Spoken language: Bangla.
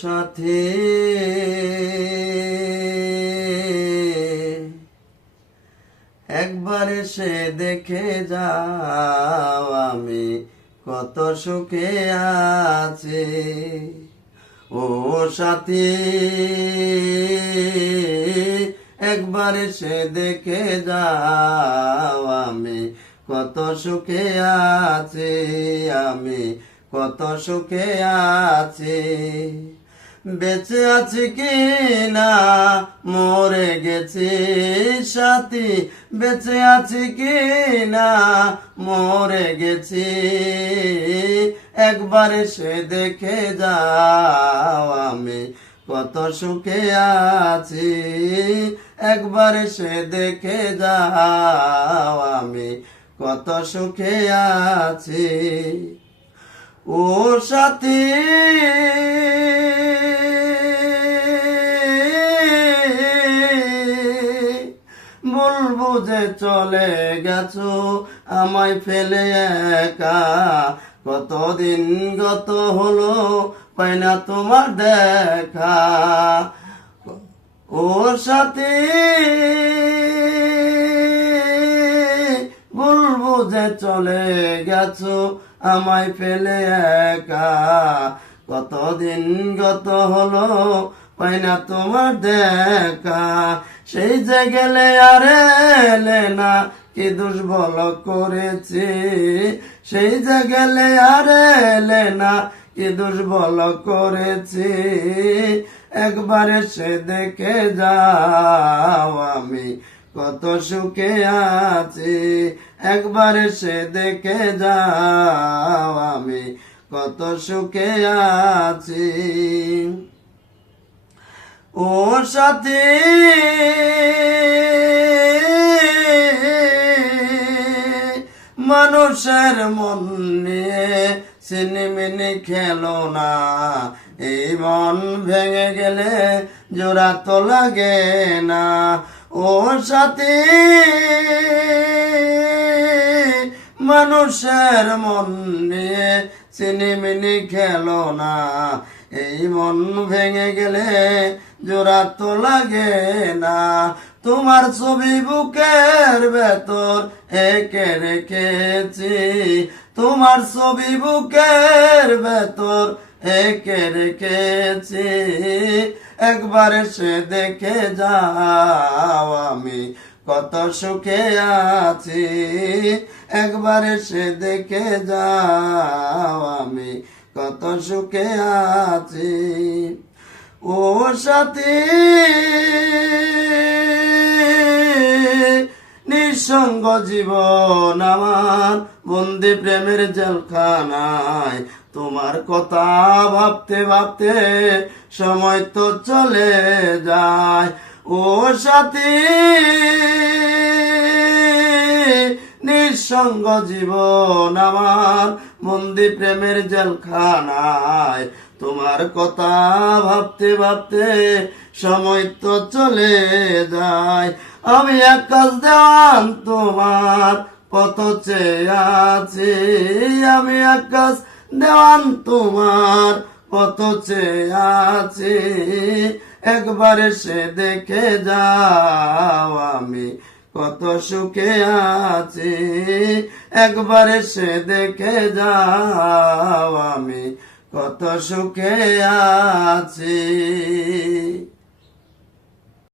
সাথী একবার এসে দেখে যাও আমি কত সুখে আছি। ও সাথী একবার এসে দেখে যাও আমি কত সুখে আছি, আমি কত সুখে আছি। বেঁচে আছি কি না মরে গেছি সাথী, বেঁচে আছি কি না মরে গেছি। একবার এসে দেখে যাও আমি কত সুখে আছি, একবার এসে দেখে যাও আমি কত সুখে আছি। ও সাথী বলবো যে চলে গেছো আমায় ফেলে একা, কতদিন গত হলো পাই না তোমার দেখা। ও সাথী বলবো যে চলে গেছো আমায় ফেলে একা, কতদিন গত হলো পাই না তোমার দেখা। সেই যে গেলে আর এলে না কি দুর্বল করেছি, সেই যে গেলে আর এলে না কি দুর্বল করেছি। একবার এসে দেখে যাও আমি কত সুখে আছি, একবার এসে দেখে যাও আমি কত সুখে আছি। ও সাথী মানুষের মন নিয়ে সিনেমিনি খেলো না, এই মন ভেঙে গেলে জোড়া তো লাগে না। ও সাথী মানুষের মন নিয়ে সিনেমিনি খেলো না, এই মন ভেঙে গেলে জোড়া তো লাগে না। তোমার ছবি বুকের ভেতর এঁকে রেখেছি, তোমার ছবি বুকের ভেতর এঁকে রেখেছি। একবার এসে দেখে যাও আমি কত সুখে আছি, একবার এসে দেখে যাও আমি কত সুখে আছি। ও সাথী নিঃসঙ্গ জীবন আমার বন্দি প্রেমের জেলখানায়, তোমার কথা ভাবতে ভাবতে সময় তো চলে যায়। ও সাথী নিঃসঙ্গ জীবন আমার বন্দি প্রেমের জেলখানায়, তোমার কথা ভাবতে ভাবতে সময় তো চলে যায়। আমি আকাশ দেওয়ান তোমার কত চেয়ে আছি, আমি আকাশ দেওয়ান তোমার কত চেয়ে আছি। একবার এসে দেখে যাও আমি কত সুখে আছি, একবার এসে দেখে যাও আমি কত সুখে আছি।